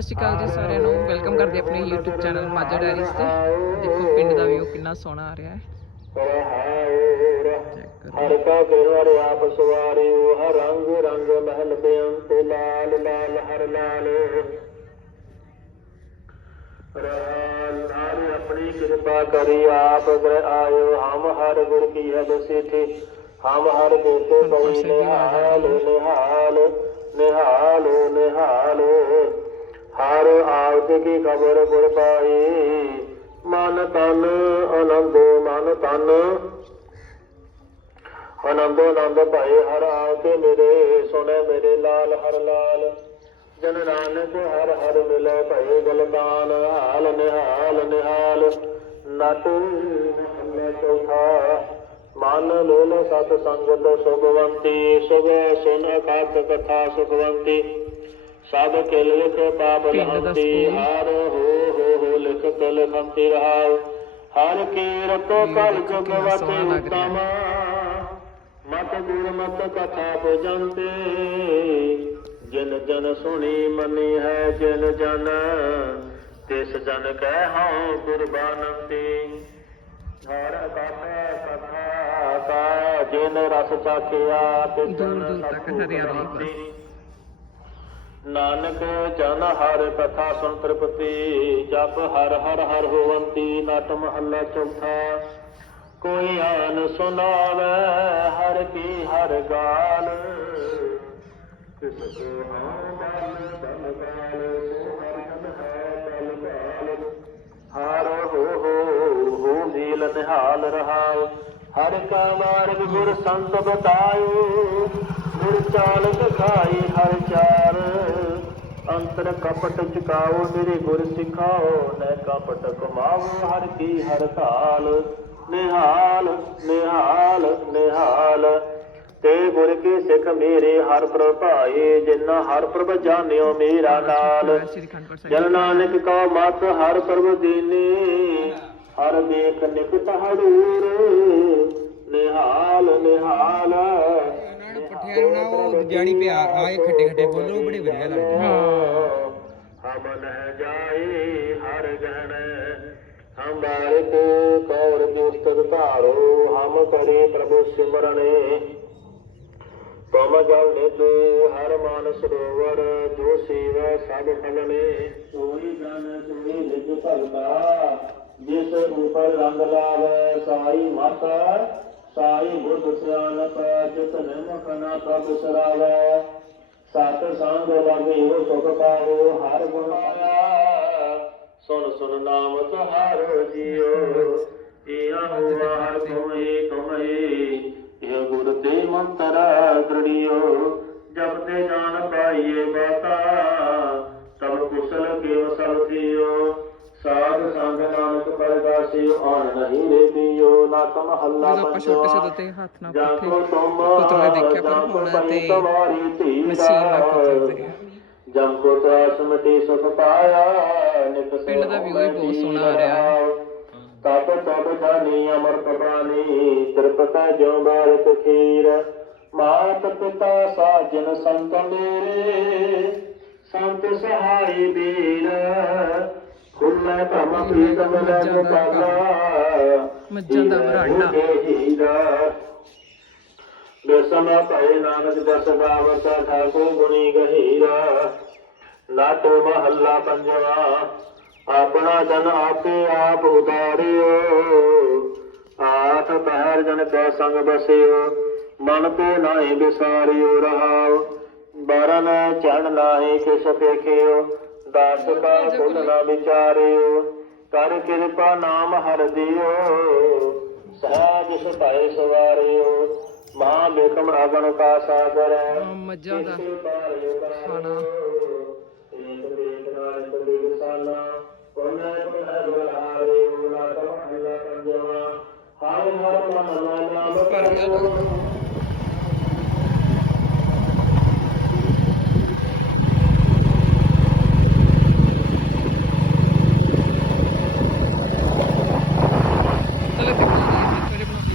ਸਤਿ ਸ਼੍ਰੀ ਅਕਾਲ ਜੀ ਸਾਰਿਆਂ ਨੂੰ। ਵੈਲਕਮ ਕਰਦੇ ਆਪਣੇ YouTube ਚੈਨਲ ਮਾਝਾ ਡਾਇਰੀਜ਼ ਤੇ। ਦੇਖੋ ਪਿੰਡ ਦਾ ਵਿਊ ਕਿੰਨਾ ਸੋਹਣਾ ਆ ਰਿਹਾ ਹੈ। ਚੈੱਕ ਕਰੋ ਹਰ ਕਾ ਬਿਰਵਰ ਆਪ ਸਵਾਰਿਓ ਹਰ ਰੰਗ ਰੰਗ ਮਹਿਲ ਬੇਅੰਤ ਲਾਲ ਲਾਲ ਹਰ ਲਾਲ। ਰਾਲ ਹਰ ਆਪਣੀ ਕਿਰਪਾ ਕਰੀ ਆਪ ਗ੍ਰਹਿ ਆਇਓ। ਹਮ ਹਰ ਗੁਰ ਕੀ ਹੈ ਬਸੇਠੇ ਹਮ ਹਰ ਦੇਤੇ ਬਈ ਨਿਹਾਲ ਨਿਹਾਲ ਨਿਹਾਲ ਨਿਹਾਲ। ਹਰ ਆਵਤ ਕੀ ਖਬਰ ਗੁਰ ਪਾਈ। ਮਨ ਤਨ ਆਨੰਦ ਮਨ ਤਨ। ਆਨੰਦ ਆਨੰਦ ਭਾਏ ਹਰ ਆਕੇ ਮੇਰੇ ਸੁਣੇ ਮੇਰੇ ਲਾਲ, ਹਰ ਲਾਲ। ਜਨ ਨਾਨਕ ਹਰ ਹਰ ਮਿਲੇ ਭਏ ਗਲਦਾਨ ਹਾਲ ਨਿਹਾਲ ਨਿਹਾਲ। ਨਟ ਮਹੱਲੇ ਚੌਥਾ, ਮਨ ਲੋਲ ਸਤ ਸੰਗਤ ਸੁਭਵੰਤੀ। ਸੁਭੇ ਸੁਨ ਅਕਾਤ ਕਥਾ ਸੁਖਵੰਤੀ। ਸਭ ਕੇ ਲਿਖ ਪਾਪ ਲਹੰਤੀ। ਹਰ ਹੋ ਹੋ ਹੋ ਲਿਖਤ ਲਿਖੰਤੀ ਰਹਾਉ। ਹਰ ਕੀਰਤ ਕਲ ਦੇਖੋ ਜੁਗ ਵਤੇ ਉਤਮ। ਮਤ ਗੁਰ ਮਤ ਕਥਾ ਪੁਜੰਤੇ। ਜਿਨ ਜਨ ਸੁਣੀ ਮਨੀ ਹੈ ਜਿਨ ਜਨ ਤਿਸ ਜਨ ਕਹਿ ਹਉ ਕੁਰਬਾਨੰਤੀ ਹਰ ਕਥਾ ਕਥਾ ਕਾ ਜਿਨ ਰਸ ਚਾਖਿਆ ਤਿਸ ਜਨ ਦੂਰ ਤੱਕ ਨਾਨਕ ਜਨ ਹਰ ਕਥਾ ਸੁਣ ਤ੍ਰਿਪਤੀ, ਜਪ ਹਰ ਹਰ ਹਰ ਹੋਵੰਤੀ, ਨਟ ਮਹੱਲਾ ਚੌਥਾ। ਕੋਈ ਆਨ ਸੁਣਾਵੇ ਹਰ ਕੀ ਹਰ ਗਾਲ। ਕਿਸ ਕੋ ਹਾਂ ਬਲ ਬਲ ਗਾਲ ਹਰ ਜਨ ਹੈ ਬਲ ਗਾਲ ਹਰ ਹੋ ਹੋ ਹੋ ਨੀਲ ਨਿਹਾਲ ਰਹਾਉ। ਹਰ ਕਾ ਮਾਰਗ ਗੁਰ ਸੰਤ ਬਤਾਇਓ ਗੁਰ ਚਾਲ ਦਿਖਾਈ ਹਰ ਚਾਰ ਅੰਤਰ ਕਪਟ ਚੁਕਾਓ ਮੇਰੇ ਗੁਰ ਸਿਖਾਓ ਨੈ ਕਪਟ ਕਮਾਵੋ ਹਰ ਕੀ ਹਰ ਧਾਲ ਨਿਹਾਲ ਨਿਹਾਲ ਨਿਹਾਲ। ਤੇ ਗੁਰ ਕੀ ਸਿੱਖ ਮੇਰੇ ਹਰ ਪ੍ਰਭਾਏ ਭਾਏ ਹਰ ਪ੍ਰਭ ਜਾਣਿਓ ਮੇਰਾ ਨਾਲ। ਸ੍ਰੀ ਜਨ ਨਾਨਕ ਕਾ ਮਤ ਹਰ ਪ੍ਰਭ ਦੀਨੇ, ਹਰ ਦੇਖ ਨਿਕਟ ਹੜੂਰ। ਨਿਹਾਲ ਨਿਹਾਲ ਪੱਠਿਆਂ ਨੂੰ ਨਾ ਉਹ ਜਾਣੀ ਪਿਆ। ਆਏ ਖੱਟੇ ਖੱਟੇ ਫੁੱਲ ਉਹ ਬੜੇ ਵਧੀਆ ਲੱਗਦੇ ਹਮਨ ਹੈ। ਜਾਏ ਹਰ ਗਣ ਹਮ ਬਾਰਿਕ ਕੌਰ ਉਸਤਤ ਧਾਰੋ ਹਮ ਕਰੇ ਪ੍ਰਭੂ ਸਿਮਰਨੇ। ਤੁਮ ਜਲ ਹਰ ਮਨ ਸਰੋਵਰ ਜੋ ਸੇਵਾ ਸਭ ਫਲਨੇ ਸੋਈ ਜਨ ਸੁਣੀ ਲਿਜ ਭਗਤਾ ਜਿਸ ਉਪਰ ਰੰਗ ਲਾਵੇ ਸਾਈ ਮਾਤਾ। ਸਾਈ ਬੁੱਧ ਸਿਆਣਪ ਜਿਤ ਨਿਮਖ ਪ੍ਰਭ ਸਰਾਵੇ। ਸਤ ਸੰਗ ਲਾਗੇ ਹੋ ਸੁਖ ਪਾਵੋ, ਹਰ ਗੁਣ ਆਇਆ। ਸੁਨ ਸੁਨ ਨਾਮ ਤੁਹਾਰ ਜੀਓ। ਈਆ ਹੁਆ ਹਰ ਤੁਮੇ ਤੁਮੇ ਇਹ ਗੁਰ ਤੇ ਮੰਤਰ ਗ੍ਰੜਿਓ ਜਬ ਜਾਣ ਪਾਈਏ ਬਾਤਾ ਸਾਧ ਸੰਗ ਨਾਨਕ ਪਰਗਾਸਿਓ ਆਣ ਨਹੀਂ ਰੇ ਪੀਓ ਨਾ ਤਮ ਹੱਲਾ ਜਦੋਂ ਆਪਾਂ ਛੋਟੇ ਸੀ ਤੇ ਹੱਥ ਨਾਲ ਜਾਂ ਪੁੱਠੇ ਪੁੱਤਰ ਦੇ ਦੇਖਿਆ ਪਰ ਹੁਣ ਤੇ ਮਸ਼ੀਨ ਨਾਲ ਕੁਤਰਦੇ ਆ ਜਮ ਕੋ ਤਾਸ ਮਟੀ ਸੁਖ ਪਾਇਆ ਨਿਤ ਪਿੰਡ ਦਾ ਵੀ ਬਹੁਤ ਸੋਹਣਾ ਆ ਰਿਹਾ ਹੈ। ਤਬ ਜਾਨੀ ਅਮਰ ਪ੍ਰਭਾਨੀ ਤ੍ਰਿਪਤਾ ਜਿਉ ਬਾਰਤ ਖੀਰ। ਮਾਤ ਪਿਤਾ ਸਾਜਨ ਸੰਤ ਮੇਰੇ ਸੰਤ ਸਹਾਈ ਬੀਰ ਖੁੱਲੇ ਭਮ ਪ੍ਰੀਤਮ ਲਗ ਮੱਝਾਂ ਦਾ ਪਾਲਾ ਮੱਝਾਂ ਦਾ ਬਰਾਂਡਾ। ਹੀਰਾ ਦਸਮਾ ਭਏ ਨਾਨਕ ਦਸ ਗਾਵਤ ਠਾਕੁਰ ਗੁਣੀ ਗਹੀਰਾ। ਲਾਟੋ ਮਹੱਲਾ ਪੰਜਵਾ। ਆਪਣਾ ਜਨ ਆਪੇ ਆਪ ਉਤਾਰਿਓ। ਆਠ ਪਹਿਰ ਜਨ ਕੈ ਸੰਗ ਬਸਿਓ। ਮਨ ਤੇ ਨਾਹੀ ਵਿਸਾਰਿਓ ਰਹਾਉ ਬਾਰਨ ਚੜ੍ਹ ਨਾਹੀ ਕਿਸ ਦੇਖਿਓ ਦਾਸ ਕਾ ਕੁਲ ਨਾ ਵਿਚਾਰਿਓ ਕਰ ਕਿਰਪਾ ਨਾਮ ਹਰ ਦਿਓ। ਸਹਿਜ ਸੁਭਾਏ ਸਵਾਰਿਓ ਮਹਾ ਬਿਕਮ ਅਗਨ ਕਾ ਸਾਗਰ ਮੱਝਾਂ ਦਾ ਖਾਣਾ। ਇੱਕ ਦੇਖ ਨਾਨਕ ਦੇ ਵਿਸਾਲਾ ਕੋਨਾ ਕੋਨਾ ਗੁਰਾਰੇ ਉਲਾ ਤਮਹਲਾ ਪੰਜਵਾ। ਹਰ ਹਰ ਮਨ ਨਾਮ ਕਰ ਗਿਆ ਲੱਗਦਾ। ਚਲੋ ਦੇਖੋ ਜੀ ਮੇਰੇ ਬਣਾਉਂਦੀ